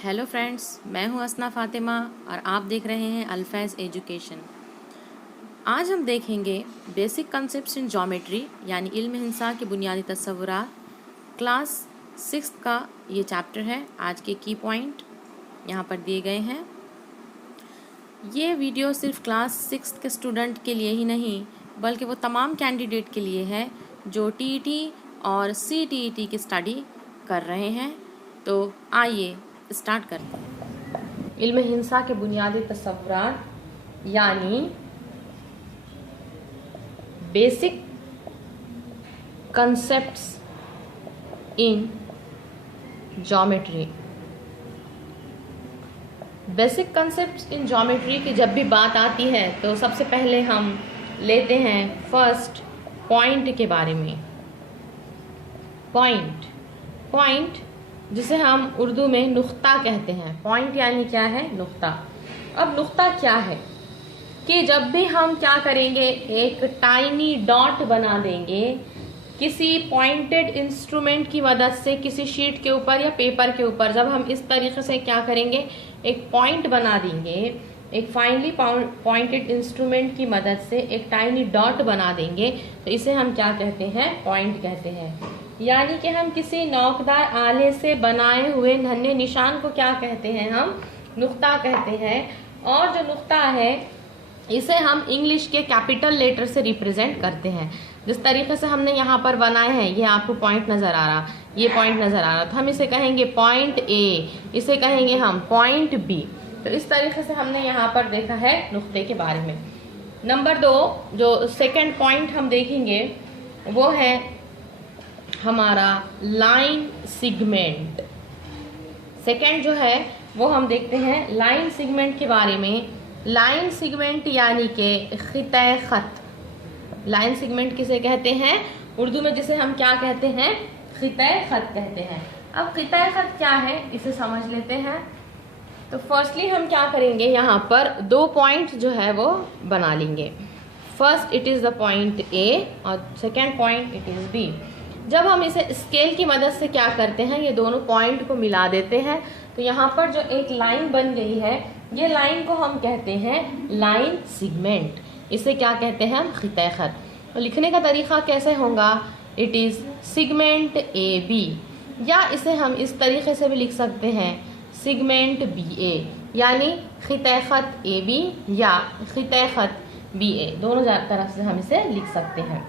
Hello friends, मैं हूं असना फ़ातिमा और आप देख रहे हैं अल्फैज़ एजुकेशन। आज हम देखेंगे बेसिक कंसेप्ट्स इन ज्योमेट्री यानी इल्म हिंसा के बुनियादी तस्वुरात। क्लास 6 का ये चैप्टर है। आज के की पॉइंट यहाँ पर दिए गए हैं। ये वीडियो सिर्फ क्लास 6 के स्टूडेंट के लिए ही नहीं बल्कि वो तमाम कैंडिडेट के लिए है जो टीईटी और सीटीईटी की स्टडी कर रहे हैं। तो आइए स्टार्ट करते हैं। इल्म हिंसा के बुनियादी तस्वुरात यानी basic concepts in geometry. Basic concepts in geometry की जब भी बात आती है तो सबसे पहले हम लेते हैं फर्स्ट पॉइंट के बारे में। पॉइंट जिसे हम उर्दू में नुक्ता कहते हैं। पॉइंट यानी क्या है? नुक्ता। अब नुक्ता क्या है कि जब भी हम क्या करेंगे, एक टाइनी डॉट बना देंगे किसी पॉइंटेड इंस्ट्रूमेंट की मदद से किसी शीट के ऊपर या पेपर के ऊपर। जब हम इस तरीके से क्या करेंगे, एक पॉइंट बना देंगे, एक फाइनली पॉइंटेड इंस्ट्रूमेंट की मदद से एक टाइनी डॉट बना देंगे, तो इसे हम क्या कहते हैं? पॉइंट कहते हैं। यानी कि हम किसी नोकदार आले से बनाए हुए नन्हे निशान को क्या कहते हैं? हम नुक्ता कहते हैं। और जो नुक्ता है इसे हम इंग्लिश के कैपिटल लेटर से रिप्रेजेंट करते हैं। जिस तरीके से हमने यहाँ पर बनाए हैं, ये आपको पॉइंट नजर आ रहा, ये पॉइंट नजर आ रहा, तो हम इसे कहेंगे पॉइंट ए, इसे कहेंगे हम पॉइंट बी। तो इस तरीके से हमने यहाँ पर देखा है नुक्ते के बारे में। नंबर 2 जो सेकंड पॉइंट हम देखेंगे वो है हमारा लाइन सिगमेंट। सेकंड जो है वो हम देखते हैं लाइन सिगमेंट के बारे में। लाइन सिगमेंट यानी कि खिताए खत। लाइन सिगमेंट किसे कहते हैं? उर्दू में जिसे हम क्या कहते हैं? खिताए खत कहते हैं। अब खिताए खत क्या है इसे समझ लेते हैं। तो फर्स्टली हम क्या करेंगे, यहाँ पर 2 पॉइंट जो है वो बना लेंगे। First it is the point A और second point it is B. जब हम इसे स्केल की मदद से क्या करते हैं, ये दोनों पॉइंट को मिला देते हैं, तो यहाँ पर जो एक लाइन बन गई है, ये लाइन को हम कहते हैं लाइन सिगमेंट। इसे क्या कहते हैं? हम खिताए खत। तो लिखने का तरीका कैसे होगा? It is segment A B, या इसे हम इस तरीके से भी लिख सकते हैं सिगमेंट बी ए, यानी खिताए खत ए बी या खिताए खत बी ए। दोनों तरफ से हम इसे लिख सकते हैं।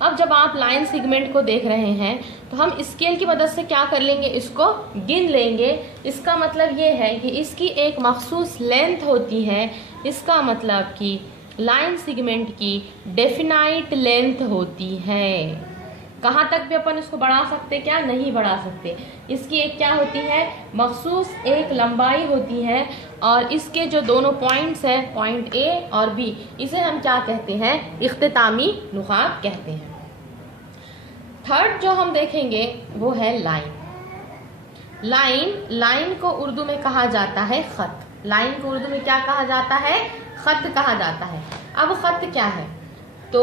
अब जब आप लाइन सिगमेंट को देख रहे हैं तो हम स्केल की मदद से क्या कर लेंगे, इसको गिन लेंगे। इसका मतलब ये है कि इसकी एक मखसूस लेंथ होती है। इसका मतलब कि लाइन सिगमेंट की डेफिनाइट लेंथ होती है। कहाँ तक भी अपन इसको बढ़ा सकते, क्या नहीं बढ़ा सकते। इसकी एक क्या होती है? मखसूस एक लंबाई होती है। और इसके जो दोनों पॉइंट्स है, पॉइंट ए और बी, इसे हम क्या कहते हैं? इख्तितामी नुकात कहते हैं। थर्ड जो हम देखेंगे वो है लाइन। लाइन को उर्दू में कहा जाता है खत। लाइन को उर्दू में क्या कहा जाता है? खत कहा जाता है। अब खत क्या है? तो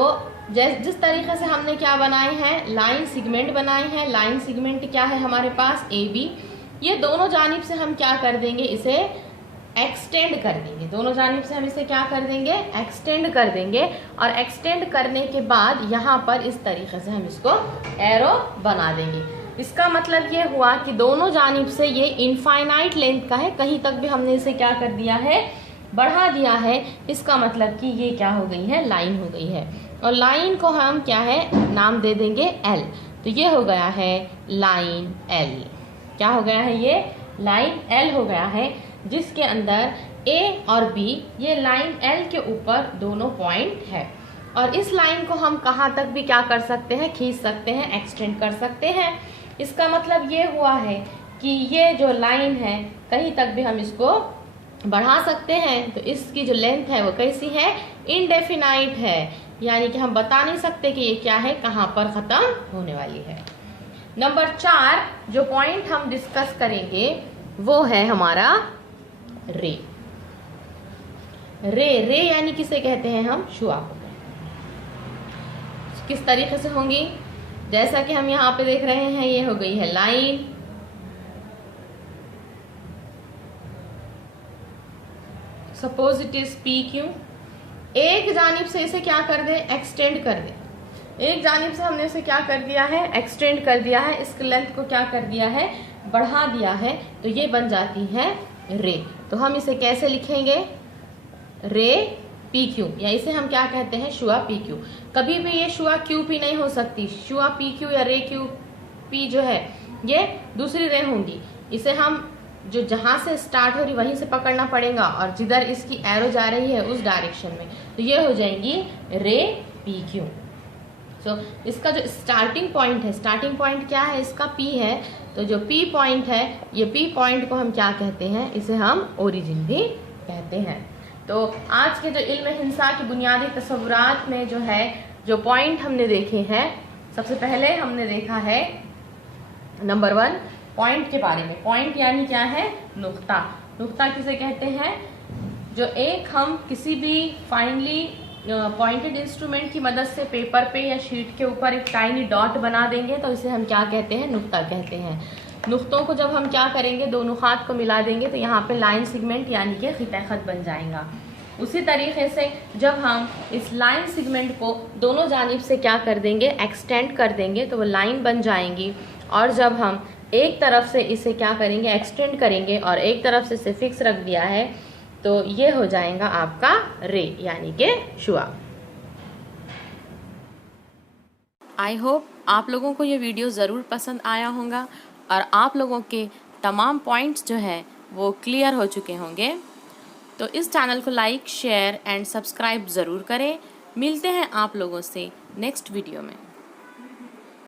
जिस तरीके से हमने क्या बनाए हैं, लाइन सिगमेंट बनाए हैं। लाइन सिगमेंट क्या है हमारे पास? A B. ये दोनों जानिब से हम क्या कर देंगे, इसे एक्सटेंड कर देंगे। दोनों जानिब से हम इसे क्या कर देंगे? एक्सटेंड कर देंगे। और एक्सटेंड करने के बाद यहाँ पर इस तरीके से हम इसको एरो बना देंगे। इसका मतलब ये हुआ कि दोनों जानिब से ये इनफाइनाइट लेंथ का है। कहीं तक भी हमने इसे क्या कर दिया है? बढ़ा दिया है। इसका मतलब कि ये क्या हो गई है? लाइन हो गई है। और लाइन को हम क्या है? नाम दे देंगे एल। तो ये हो गया है लाइन एल। क्या हो गया है? ये लाइन एल हो गया है, जिसके अंदर ए और बी, ये लाइन एल के ऊपर दोनों पॉइंट है। और इस लाइन को हम कहाँ तक भी क्या कर सकते हैं? खींच सकते हैं, एक्सटेंड कर सकते हैं। इसका मतलब ये हुआ है कि ये जो लाइन है कहीं तक भी हम इसको बढ़ा सकते हैं। तो इसकी जो लेंथ है वो कैसी है? इनडेफिनाइट है। यानी कि हम बता नहीं सकते कि ये क्या है, कहाँ पर खत्म होने वाली है। नंबर 4 जो पॉइंट हम डिस्कस करेंगे वो है हमारा रे। रे यानी किसे कहते हैं हम? शुआ को। किस तरीके से होंगी? जैसा कि हम यहाँ पे देख रहे हैं, ये हो गई है line, suppose it is P Q, एक जानिब से इसे क्या कर दे, एक्सटेंड कर दे। एक जानिब से हमने इसे क्या कर दिया है, एक्सटेंड कर दिया है, इसकी लेंथ को क्या कर दिया है, बढ़ा दिया है, तो ये बन जाती है रे। तो हम इसे कैसे लिखेंगे, रे पी क्यू, या इसे हम क्या कहते हैं, शुआ पी क्यू। कभी भी ये शुआ क्यू पी नहीं हो सकती, शुआ पी क्यू या रे क्यू पी जो है ये दूसरी रे होंगी। इसे हम जो जहां से स्टार्ट हो रही वहीं से पकड़ना पड़ेगा और जिधर इसकी एरो जा रही है उस डायरेक्शन में, तो ये हो जाएंगी रे पी क्यू। सो इसका जो स्टार्टिंग पॉइंट है, स्टार्टिंग पॉइंट क्या है, इसका पी है, तो जो पी पॉइंट है, ये पी पॉइंट को हम क्या कहते हैं, इसे हम ओरिजिन भी कहते हैं। तो आज के जो इल्म हिंसा की बुनियादी तस्वुरात में जो है, जो पॉइंट हमने देखे हैं, सबसे पहले हमने देखा है नंबर 1 पॉइंट के बारे में। पॉइंट यानी क्या है, नुक्ता। नुक्ता किसे कहते हैं, जो एक हम किसी भी फाइनली पॉइंटेड इंस्ट्रूमेंट की मदद से पेपर पे या शीट के ऊपर एक टाइनी डॉट बना देंगे तो इसे हम क्या कहते हैं, नुक्ता कहते हैं। नुक्तों को जब हम क्या करेंगे, दो नुकात को मिला देंगे तो यहाँ पे लाइन सेगमेंट यानी कि खिता खत बन जाएगा। उसी तरीके से जब हम इस लाइन सेगमेंट को दोनों जानिब से क्या कर देंगे, एक्सटेंड कर देंगे, तो वो लाइन बन जाएंगी। और जब हम एक तरफ से इसे क्या करेंगे, एक्सटेंड करेंगे और एक तरफ से इसे फिक्स रख दिया है, तो ये हो जाएगा आपका रे यानी कि शुआ। आई होप आप लोगों को ये वीडियो ज़रूर पसंद आया होगा और आप लोगों के तमाम पॉइंट्स जो है वो क्लियर हो चुके होंगे। तो इस चैनल को लाइक, शेयर एंड सब्सक्राइब ज़रूर करें। मिलते हैं आप लोगों से नेक्स्ट वीडियो में।